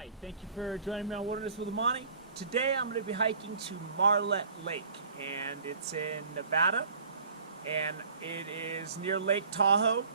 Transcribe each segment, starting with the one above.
Hi, thank you for joining me on Wilderness with Amani. Today I'm going to be hiking to Marlette Lake, and it's in Nevada, and it is near Lake Tahoe,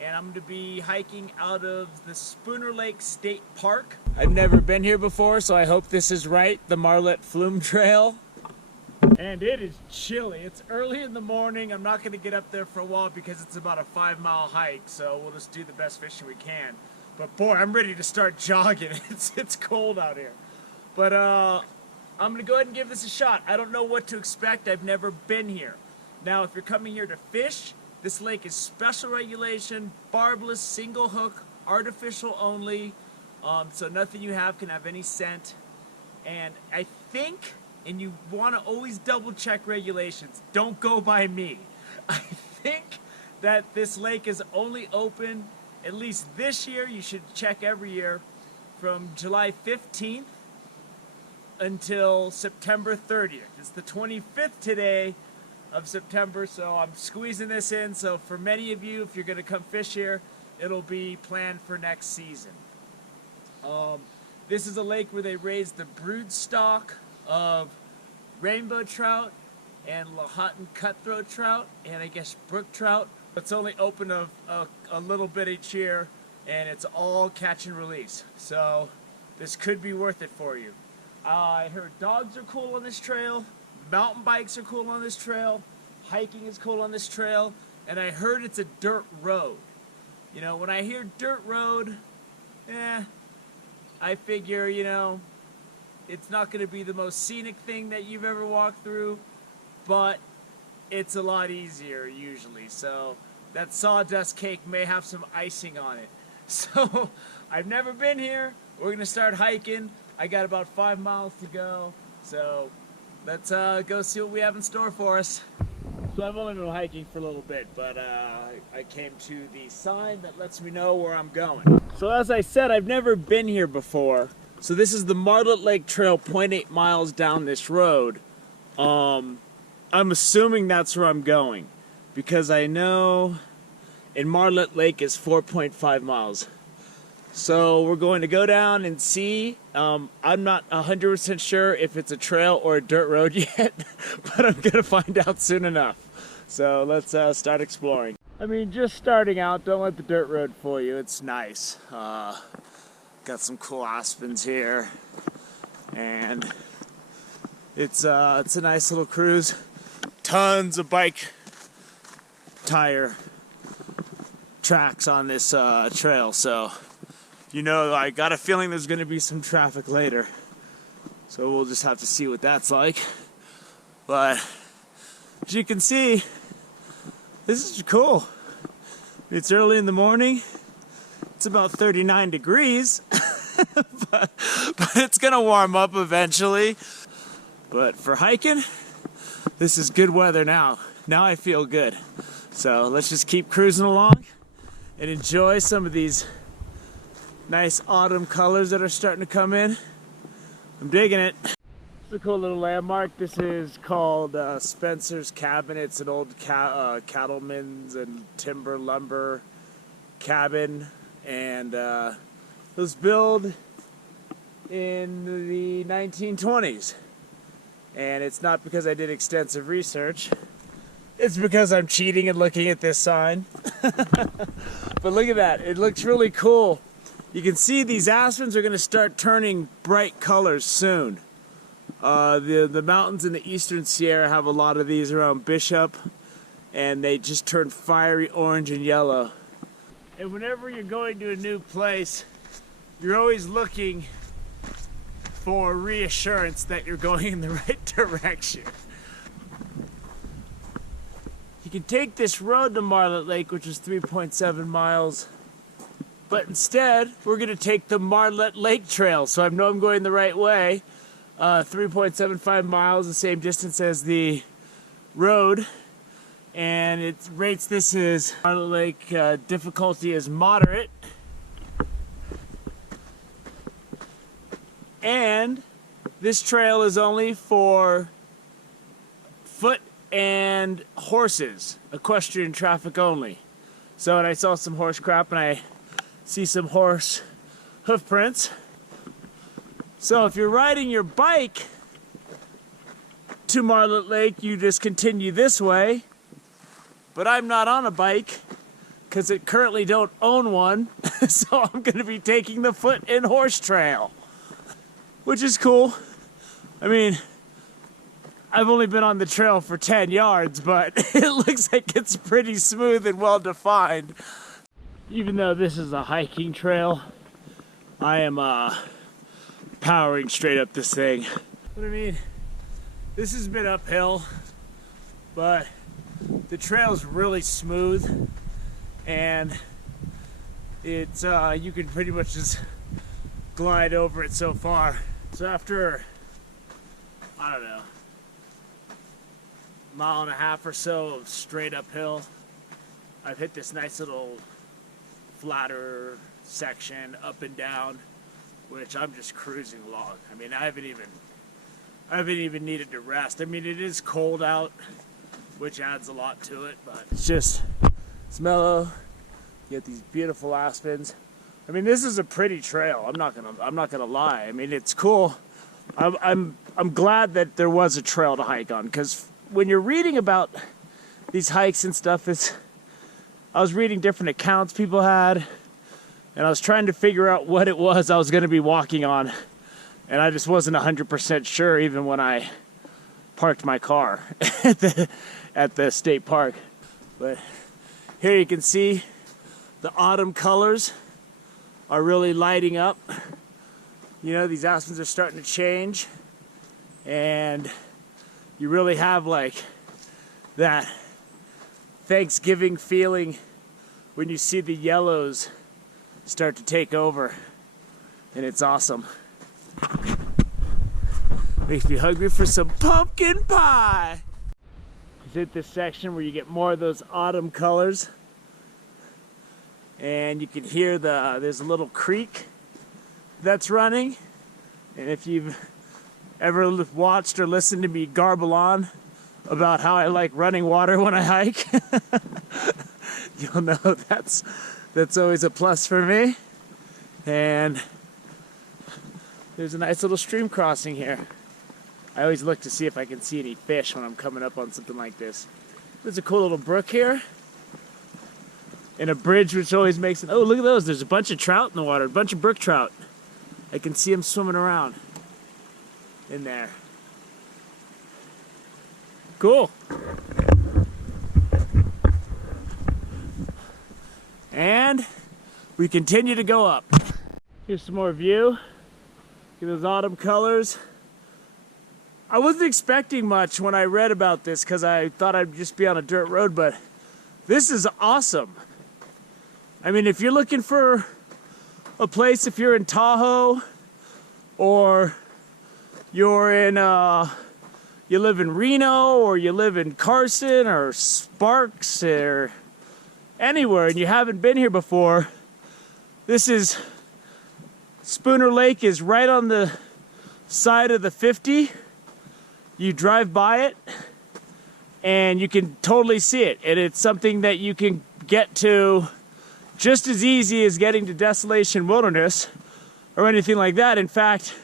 and I'm going to be hiking out of the Spooner Lake State Park. I've never been here before, so I hope this is right, the Marlette Flume Trail. And it is chilly. It's early in the morning. I'm not going to get up there for a while because it's about a 5-mile hike, so we'll just do the best fishing we can. But boy, I'm ready to start jogging. It's cold out here. But I'm going to go ahead and give this a shot. I don't know what to expect. I've never been here. Now, if you're coming here to fish, this lake is special regulation, barbless, single hook, artificial only. So nothing you have can have any scent. And I think, and you want to always double check regulations, don't go by me. I think that this lake is only open, at least this year, you should check every year, from July 15th until September 30th. It's the 25th today of September, so I'm squeezing this in. So for many of you, if you're going to come fish here, it'll be planned for next season. This is a lake where they raise the brood stock of rainbow trout and Lahontan cutthroat trout and I guess brook trout. It's only open a little bit each year, and it's all catch and release. So this could be worth it for you. I heard dogs are cool on this trail, mountain bikes are cool on this trail, hiking is cool on this trail, and I heard it's a dirt road. You know, when I hear dirt road, I figure, you know, it's not going to be the most scenic thing that you've ever walked through, but it's a lot easier usually. So that sawdust cake may have some icing on it. So I've never been here. We're going to start hiking. I got about 5 miles to go. So let's go see what we have in store for us. So I've only been hiking for a little bit, but I came to the sign that lets me know where I'm going. So as I said, I've never been here before. So this is the Marlette Lake Trail, 0.8 miles down this road. I'm assuming that's where I'm going, because I know in Marlette Lake is 4.5 miles. So we're going to go down and see. I'm not 100% sure if it's a trail or a dirt road yet, but I'm going to find out soon enough. So let's start exploring. I mean, just starting out, don't let the dirt road fool you. It's nice. Got some cool aspens here, and it's a nice little cruise. Tons of bike tire tracks on this trail, so you know, I got a feeling there's going to be some traffic later, so we'll just have to see what that's like. But as you can see, this is cool. It's early in the morning. It's about 39 degrees, but it's going to warm up eventually. But for hiking, this is good weather now. Now I feel good. So let's just keep cruising along and enjoy some of these nice autumn colors that are starting to come in. I'm digging it. It's a cool little landmark. This is called Spencer's Cabin. It's an old cattleman's and timber lumber cabin, and it was built in the 1920s. And it's not because I did extensive research. It's because I'm cheating and looking at this sign. But look at that. It looks really cool. You can see these aspens are going to start turning bright colors soon. The mountains in the eastern Sierra have a lot of these around Bishop, and they just turn fiery orange and yellow. And whenever you're going to a new place, you're always looking for reassurance that you're going in the right direction. You can take this road to Marlette Lake, which is 3.7 miles, but instead we're going to take the Marlette Lake Trail, so I know I'm going the right way. 3.75 miles, the same distance as the road, and it rates this as Marlette Lake difficulty is moderate. And this trail is only for foot and horses, equestrian traffic only. So, and I saw some horse crap, and I see some horse hoof prints. So if you're riding your bike to Marlette Lake, you just continue this way. But I'm not on a bike because I currently don't own one. So I'm going to be taking the foot and horse trail, which is cool. I mean, I've only been on the trail for 10 yards, but it looks like it's pretty smooth and well defined. Even though this is a hiking trail, I am powering straight up this thing. What I mean, this has been uphill, but the trail's really smooth, and it's you can pretty much just glide over it so far. So after, I don't know, mile and a half or so of straight uphill, I've hit this nice little flatter section up and down, which I'm just cruising along. I mean, I haven't even needed to rest. I mean, it is cold out, which adds a lot to it, but it's mellow. You get these beautiful aspens. I mean, this is a pretty trail. I'm not gonna lie. I mean, it's cool. I'm glad that there was a trail to hike on, because when you're reading about these hikes and stuff, I was reading different accounts people had, and I was trying to figure out what it was I was going to be walking on, and I just wasn't 100% sure even when I parked my car at the state park. But here you can see the autumn colors are really lighting up. You know, these aspens are starting to change, and you really have like that Thanksgiving feeling when you see the yellows start to take over, and it's awesome. Makes me hungry for some pumpkin pie. Just hit this section where you get more of those autumn colors, and you can hear there's a little creek that's running, and if you've ever watched or listened to me garble on about how I like running water when I hike, you'll know that's always a plus for me. And there's a nice little stream crossing here. I always look to see if I can see any fish when I'm coming up on something like this. There's a cool little brook here, and a bridge which always makes it. Oh, look at those. There's a bunch of trout in the water, a bunch of brook trout. I can see them swimming around in there. Cool. And we continue to go up. Here's some more view. Look at those autumn colors. I wasn't expecting much when I read about this because I thought I'd just be on a dirt road, but this is awesome. I mean, if you're looking for a place, if you're in Tahoe or you're in you live in Reno, or you live in Carson or Sparks or anywhere and you haven't been here before, Spooner Lake is right on the side of the 50. You drive by it and you can totally see it, and it's something that you can get to just as easy as getting to Desolation Wilderness or anything like that. In fact,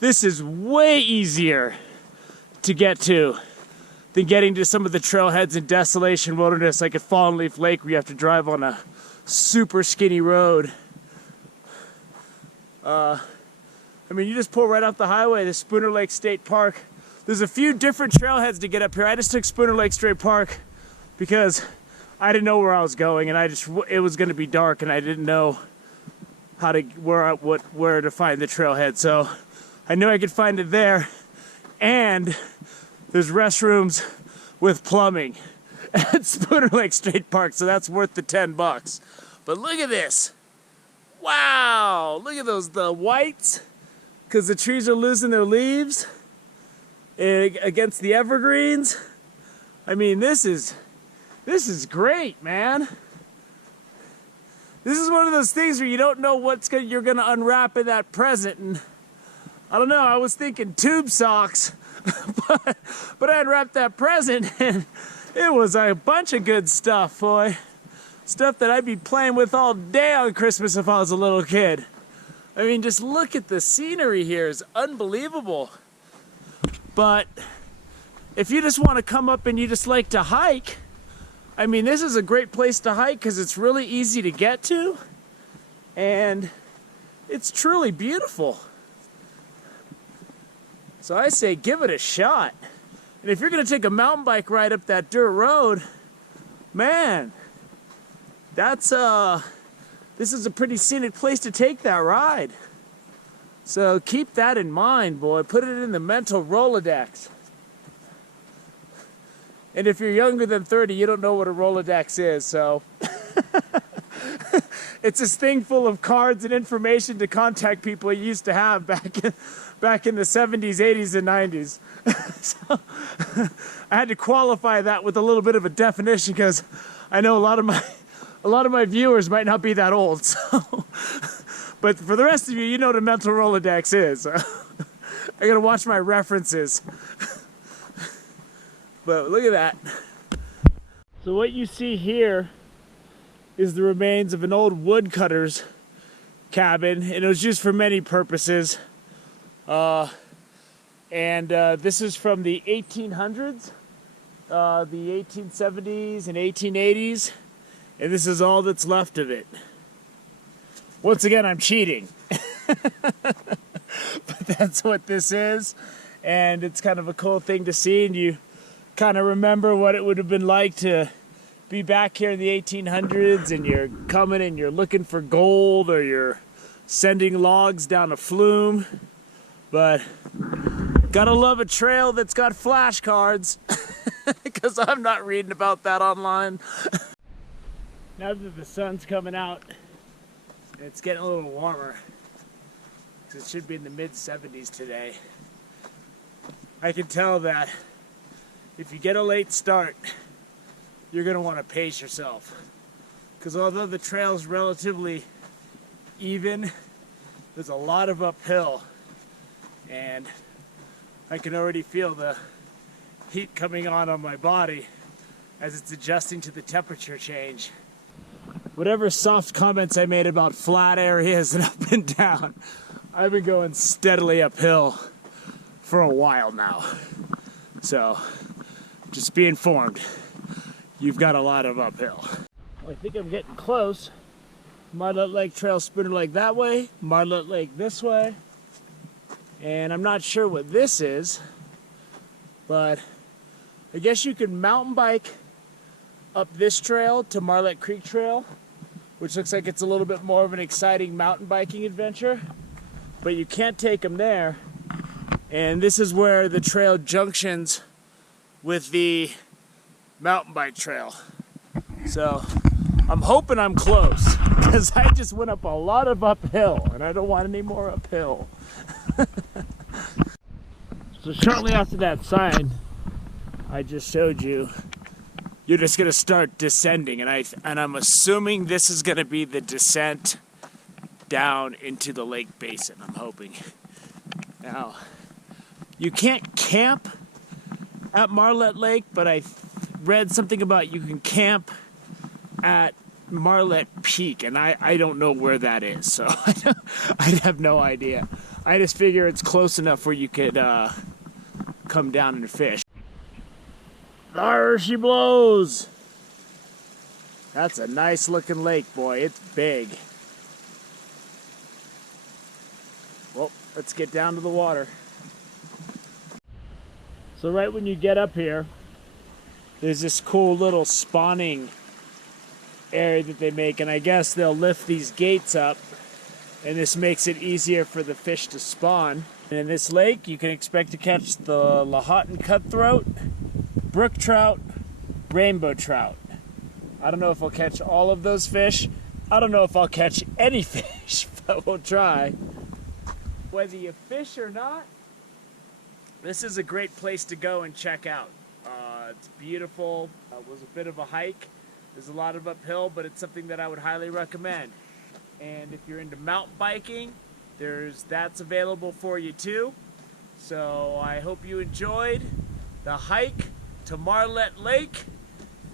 this is way easier to get to than getting to some of the trailheads in Desolation Wilderness, like at Fallen Leaf Lake, where you have to drive on a super skinny road. I mean, you just pull right off the highway, the Spooner Lake State Park. There's a few different trailheads to get up here. I just took Spooner Lake State Park because I didn't know where I was going, and it was going to be dark, and I didn't know where to find the trailhead. So I knew I could find it there. And there's restrooms with plumbing at Spooner Lake State Park, so that's worth the $10. But look at this. Wow, look at the whites, because the trees are losing their leaves against the evergreens. I mean, this is great, man. This is one of those things where you don't know you're gonna unwrap in that present, and I don't know, I was thinking tube socks, but I unwrapped that present and it was a bunch of good stuff, boy. Stuff that I'd be playing with all day on Christmas if I was a little kid. I mean, just look at the scenery here. It's unbelievable. But if you just want to come up and you just like to hike, I mean, this is a great place to hike because it's really easy to get to. And it's truly beautiful. So I say give it a shot. And if you're going to take a mountain bike ride up that dirt road, man, this is a pretty scenic place to take that ride. So keep that in mind, boy. Put it in the mental Rolodex. And if you're younger than 30, you don't know what a Rolodex is, so it's this thing full of cards and information to contact people you used to have back in the 70s, 80s, and 90s. So I had to qualify that with a little bit of a definition because I know a lot of my viewers might not be that old. So, but for the rest of you, you know what a mental Rolodex is. I gotta watch my references. But look at that. So what you see here is the remains of an old woodcutter's cabin, and it was used for many purposes. This is from the 1800s, the 1870s and 1880s, and this is all that's left of it. Once again, I'm cheating. But that's what this is, and it's kind of a cool thing to see, and you kind of remember what it would have been like to be back here in the 1800s, and you're coming and you're looking for gold, or you're sending logs down a flume. But gotta love a trail that's got flashcards, because I'm not reading about that online. Now that the sun's coming out, it's getting a little warmer, because it should be in the mid-70s today. I can tell that if you get a late start, you're going to want to pace yourself. Because although the trail's relatively even, there's a lot of uphill. And I can already feel the heat coming on my body as it's adjusting to the temperature change. Whatever soft comments I made about flat areas and up and down, I've been going steadily uphill for a while now. So, just be informed, you've got a lot of uphill. Well, I think I'm getting close. Marlette Lake Trail Spinner Lake that way, Marlette Lake this way. And I'm not sure what this is, but I guess you can mountain bike up this trail to Marlette Creek Trail, which looks like it's a little bit more of an exciting mountain biking adventure, but you can't take them there. And this is where the trail junctions with the mountain bike trail. So I'm hoping I'm close, because I just went up a lot of uphill and I don't want any more uphill. So shortly after that sign I just showed you, you're just gonna start descending, and I'm assuming this is gonna be the descent down into the lake basin, I'm hoping. Now, you can't camp at Marlette Lake, but I read something about you can camp at Marlette Peak, and I don't know where that is, so I have no idea. I just figure it's close enough where you could come down and fish. There she blows! That's a nice looking lake, boy. It's big. Well, let's get down to the water. So right when you get up here, there's this cool little spawning area that they make, and I guess they'll lift these gates up, and this makes it easier for the fish to spawn. And in this lake, you can expect to catch the Lahontan cutthroat, brook trout, rainbow trout. I don't know if I'll catch all of those fish. I don't know if I'll catch any fish, but we'll try. Whether you fish or not, this is a great place to go and check out. It's beautiful. It was a bit of a hike. There's a lot of uphill, but it's something that I would highly recommend. And if you're into mountain biking, that's available for you too. So I hope you enjoyed the hike to Marlette Lake.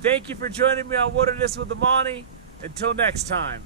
Thank you for joining me on Wilderness with Amani. Until next time.